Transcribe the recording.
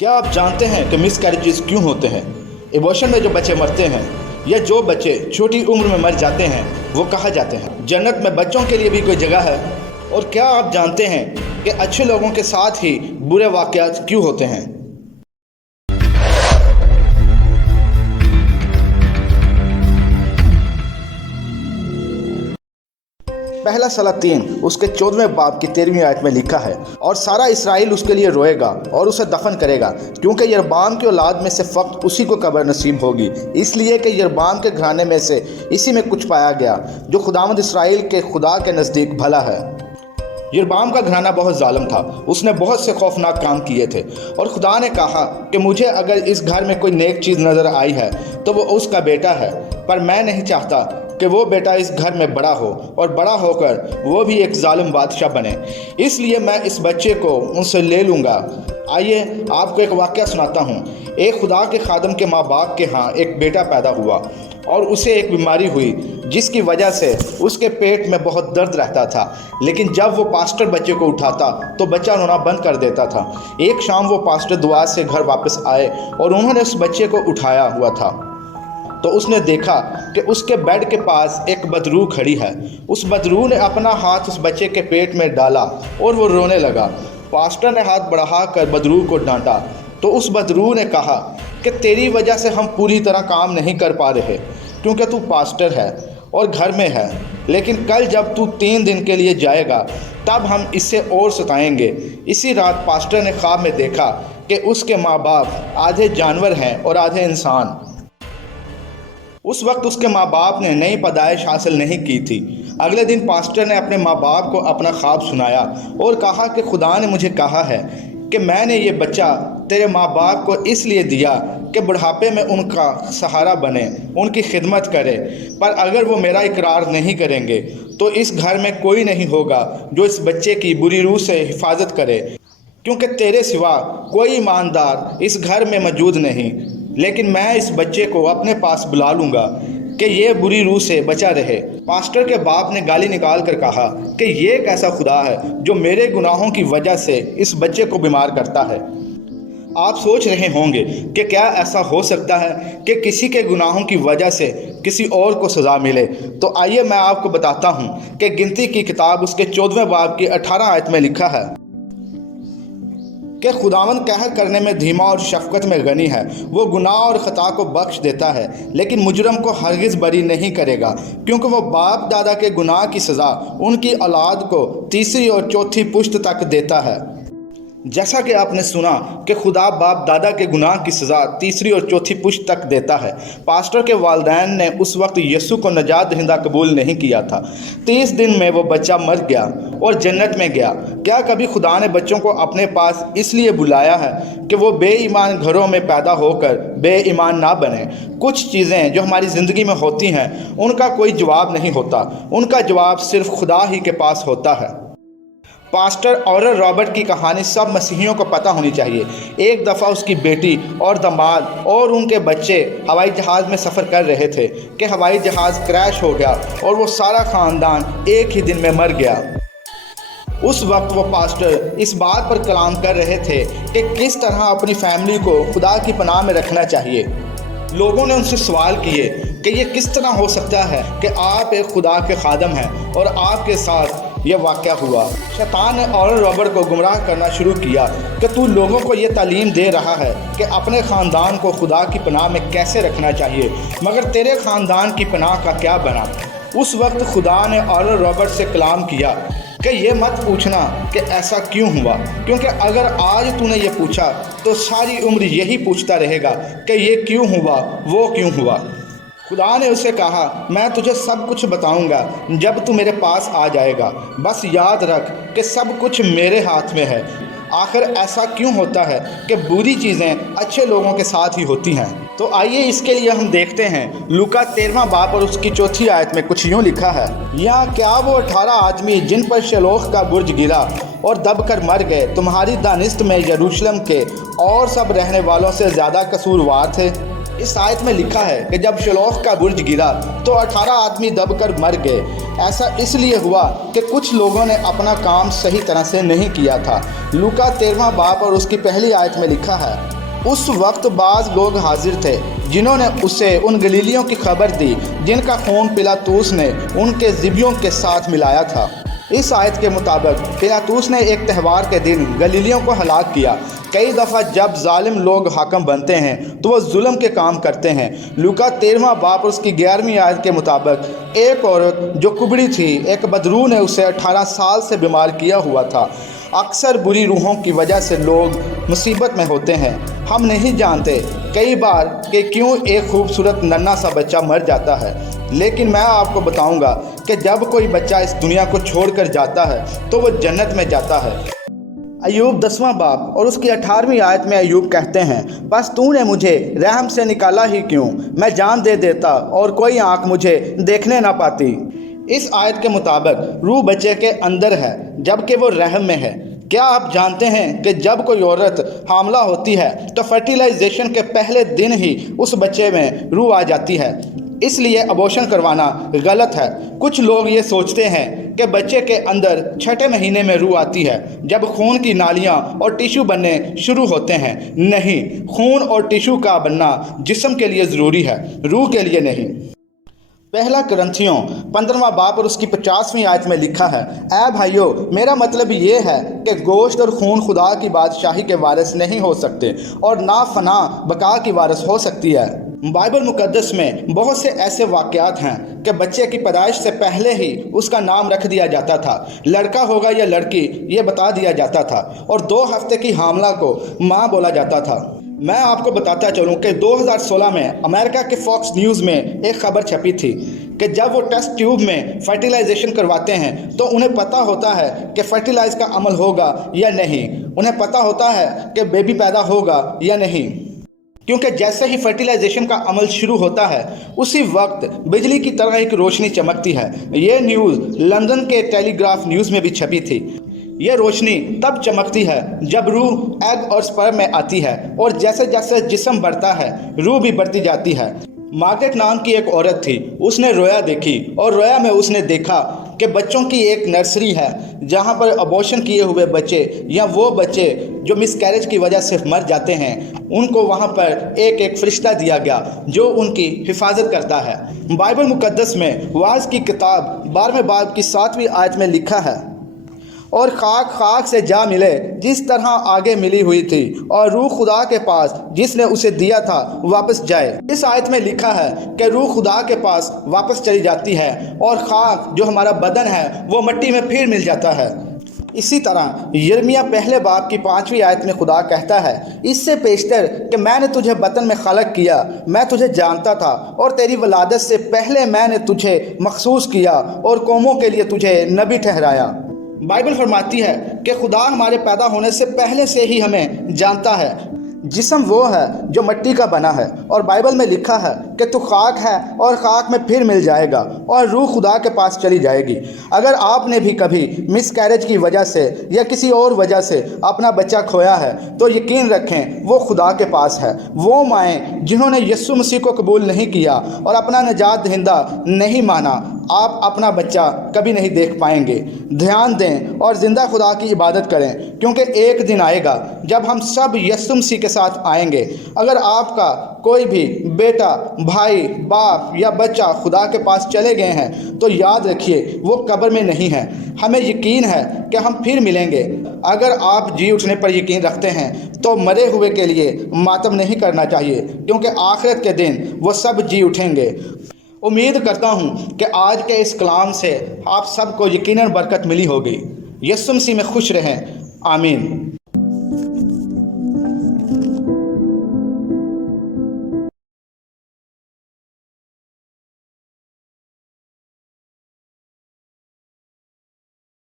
क्या आप जानते हैं कि मिस कैरेजेस क्यों होते हैं? एबॉर्शन में जो बच्चे मरते हैं या जो बच्चे छोटी उम्र में मर जाते हैं वो कहा जाते हैं जन्नत में बच्चों के लिए भी कोई जगह है। और क्या आप जानते हैं कि अच्छे लोगों के साथ ही बुरे वाक़यात क्यों होते हैं? पहला सला 3 उसके 14वें बाब की 13वीं आयत में लिखा है, और सारा इसराइल उसके लिए रोएगा और उसे दफन करेगा, क्योंकि यरबाम की औलाद में से फ़कत उसी को कब्र नसीब होगी, इसलिए कि यरबाम के घराने में से इसी में कुछ पाया गया जो खुदावंद इसराइल के खुदा के नज़दीक भला है। यरबाम का घराना बहुत जालिम था, उसने बहुत से खौफनाक काम किए थे, और खुदा ने कहा कि मुझे अगर इस घर में कोई नेक चीज़ नज़र आई है तो वो उसका बेटा है, पर मैं नहीं चाहता कि वो बेटा इस घर में बड़ा हो और बड़ा होकर वो भी एक जालिम बादशाह बने, इसलिए मैं इस बच्चे को उनसे ले लूँगा। आइए आपको एक वाक़या सुनाता हूँ। एक खुदा के खादम के माँ बाप के यहाँ एक बेटा पैदा हुआ और उसे एक बीमारी हुई जिसकी वजह से उसके पेट में बहुत दर्द रहता था, लेकिन जब वो पास्टर बच्चे को उठाता तो बच्चा रोना बंद कर देता था। एक शाम वो पास्टर दुआ से घर वापस आए और उन्होंने उस बच्चे को उठाया हुआ था तो उसने देखा कि उसके बेड के पास एक बदरू खड़ी है। उस बदरू ने अपना हाथ उस बच्चे के पेट में डाला और वो रोने लगा। पास्टर ने हाथ बढ़ाकर बदरू को डांटा तो उस बदरू ने कहा कि तेरी वजह से हम पूरी तरह काम नहीं कर पा रहे, क्योंकि तू पास्टर है और घर में है, लेकिन कल जब तू 3 दिन के लिए जाएगा तब हम इससे और सताएंगे। इसी रात पास्टर ने ख्वाब में देखा कि उसके माँ बाप आधे जानवर हैं और आधे इंसान। उस वक्त उसके माँ बाप ने नई पैदाइश हासिल नहीं की थी। अगले दिन पास्टर ने अपने माँ बाप को अपना ख्वाब सुनाया और कहा कि खुदा ने मुझे कहा है कि मैंने ये बच्चा तेरे माँ बाप को इसलिए दिया कि बुढ़ापे में उनका सहारा बने, उनकी खिदमत करे, पर अगर वो मेरा इकरार नहीं करेंगे तो इस घर में कोई नहीं होगा जो इस बच्चे की बुरी रूह से हिफाजत करे, क्योंकि तेरे सिवा कोई ईमानदार इस घर में मौजूद नहीं। लेकिन मैं इस बच्चे को अपने पास बुला लूँगा कि ये बुरी रूह से बचा रहे। पास्टर के बाप ने गाली निकाल कर कहा कि ये कैसा खुदा है जो मेरे गुनाहों की वजह से इस बच्चे को बीमार करता है। आप सोच रहे होंगे कि क्या ऐसा हो सकता है कि किसी के गुनाहों की वजह से किसी और को सज़ा मिले? तो आइए मैं आपको बताता हूँ कि गिनती की किताब उसके 14वें बाब की 18 आयत में लिखा है कि खुदावंद कहर करने में धीमा और शफ़क़त में गनी है, वो गुनाह और ख़ता को बख्श देता है, लेकिन मुजरम को हरगिज़ बरी नहीं करेगा, क्योंकि वो बाप दादा के गुनाह की सज़ा उनकी औलाद को 3री और 4थी पुश्त तक देता है। जैसा कि आपने सुना कि खुदा बाप दादा के गुनाह की सज़ा 3री और 4थी पुश्त तक देता है। पास्टर के वालिदैन ने उस वक्त यीशु को नजात दहिंदा कबूल नहीं किया था। 30 दिन में वो बच्चा मर गया और जन्नत में गया। क्या कभी खुदा ने बच्चों को अपने पास इसलिए बुलाया है कि वो बेईमान घरों में पैदा होकर बेईमान ना बने? कुछ चीज़ें जो हमारी ज़िंदगी में होती हैं उनका कोई जवाब नहीं होता, उनका जवाब सिर्फ खुदा ही के पास होता है। पास्टर ऑरल रॉबर्ट की कहानी सब मसीहियों को पता होनी चाहिए। एक दफ़ा उसकी बेटी और दामाद और उनके बच्चे हवाई जहाज़ में सफ़र कर रहे थे कि हवाई जहाज़ क्रैश हो गया और वो सारा ख़ानदान एक ही दिन में मर गया। उस वक्त वो पास्टर इस बात पर कलाम कर रहे थे कि किस तरह अपनी फैमिली को खुदा की पनाह में रखना चाहिए। लोगों ने उनसे सवाल किए कि ये किस तरह हो सकता है कि आप एक खुदा के खादम हैं और आपके साथ यह वाक़या हुआ। शैतान ने ऑरल रॉबर्ट को गुमराह करना शुरू किया कि तू लोगों को ये तालीम दे रहा है कि अपने ख़ानदान को खुदा की पनाह में कैसे रखना चाहिए, मगर तेरे ख़ानदान की पनाह का क्या बना? उस वक्त खुदा ने ऑरल रॉबर्ट से कलाम किया कि ये मत पूछना कि ऐसा क्यों हुआ, क्योंकि अगर आज तूने ये पूछा तो सारी उम्र यही पूछता रहेगा कि ये क्यों हुआ, वो क्यों हुआ। खुदा ने उसे कहा, मैं तुझे सब कुछ बताऊंगा जब तू मेरे पास आ जाएगा, बस याद रख कि सब कुछ मेरे हाथ में है। आखिर ऐसा क्यों होता है कि बुरी चीज़ें अच्छे लोगों के साथ ही होती हैं? तो आइए इसके लिए हम देखते हैं लूका 13वां बाब और उसकी 4थी आयत में कुछ यूँ लिखा है, यहाँ क्या वो 18 आदमी जिन पर शलोख का बुर्ज गिरा और दबकर मर गए तुम्हारी दानिस्त में यरूशलेम के और सब रहने वालों से ज़्यादा कसूरवार थे? इस आयत में लिखा है कि जब शलोख का बुर्ज गिरा तो 18 आदमी दबकर मर गए, ऐसा इसलिए हुआ कि कुछ लोगों ने अपना काम सही तरह से नहीं किया था। लूका 13वां बाब और उसकी पहली आयत में लिखा है, उस वक्त बाज़ लोग हाजिर थे जिन्होंने उसे उन गलीलियों की खबर दी जिनका खून पिलातूस ने उनके ज़िबियों के साथ मिलाया था। इस आयत के मुताबिक पिलातूस ने एक त्यौहार के दिन गलीलियों को हलाक किया। कई दफ़ा जब जालिम लोग हाकम बनते हैं तो वो जुल्म के काम करते हैं। लूका 13वां बाब और उसकी 11वीं आयत के मुताबिक एक औरत जो कुबड़ी थी, एक बदरू ने उसे 18 साल से बीमार किया हुआ था। अक्सर बुरी रूहों की वजह से लोग मुसीबत में होते हैं। हम नहीं जानते कई बार कि क्यों एक खूबसूरत नन्हा सा बच्चा मर जाता है, लेकिन मैं आपको बताऊंगा कि जब कोई बच्चा इस दुनिया को छोड़कर जाता है तो वो जन्नत में जाता है। अय्यूब 10वां बाब और उसकी 18वीं आयत में अय्यूब कहते हैं, बस तूने मुझे रहम से निकाला ही क्यों, मैं जान दे देता और कोई आँख मुझे देखने ना पाती। इस आयत के मुताबिक रूह बच्चे के अंदर है जबकि वो रहम में है। क्या आप जानते हैं कि जब कोई औरत हामला होती है तो फर्टिलाइजेशन के पहले दिन ही उस बच्चे में रूह आ जाती है, इसलिए अबॉर्शन करवाना गलत है। कुछ लोग ये सोचते हैं कि बच्चे के अंदर 6ठे महीने में रूह आती है जब खून की नालियाँ और टिश्यू बनने शुरू होते हैं। नहीं, खून और टिश्यू का बनना जिस्म के लिए ज़रूरी है, रूह के लिए नहीं। पहला करंथियों 15वां बाब और उसकी 50वीं आयत में लिखा है, ऐ भाइयों, मेरा मतलब ये है कि गोश्त और खून खुदा की बादशाही के वारिस नहीं हो सकते और ना फना बका की वारिस हो सकती है। बाइबल मुकद्दस में बहुत से ऐसे वाक़यात हैं कि बच्चे की पैदाइश से पहले ही उसका नाम रख दिया जाता था। लड़का होगा या लड़की ये बता दिया जाता था और 2 हफ्ते की हामला को माँ बोला जाता था। मैं आपको बताता चलूं कि 2016 में अमेरिका के फॉक्स न्यूज़ में एक खबर छपी थी कि जब वो टेस्ट ट्यूब में फर्टिलाइजेशन करवाते हैं तो उन्हें पता होता है कि फर्टिलाइज का अमल होगा या नहीं, उन्हें पता होता है कि बेबी पैदा होगा या नहीं, क्योंकि जैसे ही फर्टिलाइजेशन का अमल शुरू होता है उसी वक्त बिजली की तरह एक रोशनी चमकती है। ये न्यूज़ लंदन के टेलीग्राफ न्यूज़ में भी छपी थी। ये रोशनी तब चमकती है जब रूह एग और स्पर्म में आती है और जैसे जैसे जिस्म बढ़ता है रूह भी बढ़ती जाती है। मार्गरेट नाम की एक औरत थी, उसने रोया देखी और रोया में उसने देखा कि बच्चों की एक नर्सरी है जहाँ पर अबॉर्शन किए हुए बच्चे या वो बच्चे जो मिसकैरेज की वजह से मर जाते हैं उनको वहाँ पर एक फरिश्ता दिया गया जो उनकी हिफाजत करता है। बाइबल मुकद्दस में वाज की किताब 12वें बाब की 7वीं आयत में लिखा है, और खाक खाक से जा मिले जिस तरह आगे मिली हुई थी और रूह खुदा के पास जिसने उसे दिया था वापस जाए। इस आयत में लिखा है कि रूह खुदा के पास वापस चली जाती है और खाक जो हमारा बदन है वो मिट्टी में फिर मिल जाता है। इसी तरह यिर्मयाह पहले बाब की 5वीं आयत में खुदा कहता है, इससे पेशतर कि मैंने तुझे बतन में खलक किया, मैं तुझे जानता था और तेरी वलादत से पहले मैंने तुझे मखसूस किया और कौमों के लिए तुझे नबी ठहराया। बाइबल फरमाती है कि खुदा हमारे पैदा होने से पहले से ही हमें जानता है। जिस्म वो है जो मिट्टी का बना है और बाइबल में लिखा है कि तू खाक है और खाक में फिर मिल जाएगा और रूह खुदा के पास चली जाएगी। अगर आपने भी कभी मिसकैरेज की वजह से या किसी और वजह से अपना बच्चा खोया है तो यकीन रखें वो खुदा के पास है। वो माएँ जिन्होंने यीशु मसीह को कबूल नहीं किया और अपना निजात दहिंदा नहीं माना, आप अपना बच्चा कभी नहीं देख पाएंगे। ध्यान दें और ज़िंदा खुदा की इबादत करें, क्योंकि एक दिन आएगा जब हम सब यीशु मसीह के साथ आएंगे। अगर आपका कोई भी बेटा, भाई, बाप या बच्चा खुदा के पास चले गए हैं तो याद रखिए वो कब्र में नहीं है। हमें यकीन है कि हम फिर मिलेंगे। अगर आप जी उठने पर यकीन रखते हैं तो मरे हुए के लिए मातम नहीं करना चाहिए, क्योंकि आखिरत के दिन वो सब जी उठेंगे। उम्मीद करता हूँ कि आज के इस कलाम से आप सबको यकीनन बरकत मिली होगी। यीशु मसीह में खुश रहें। आमीन।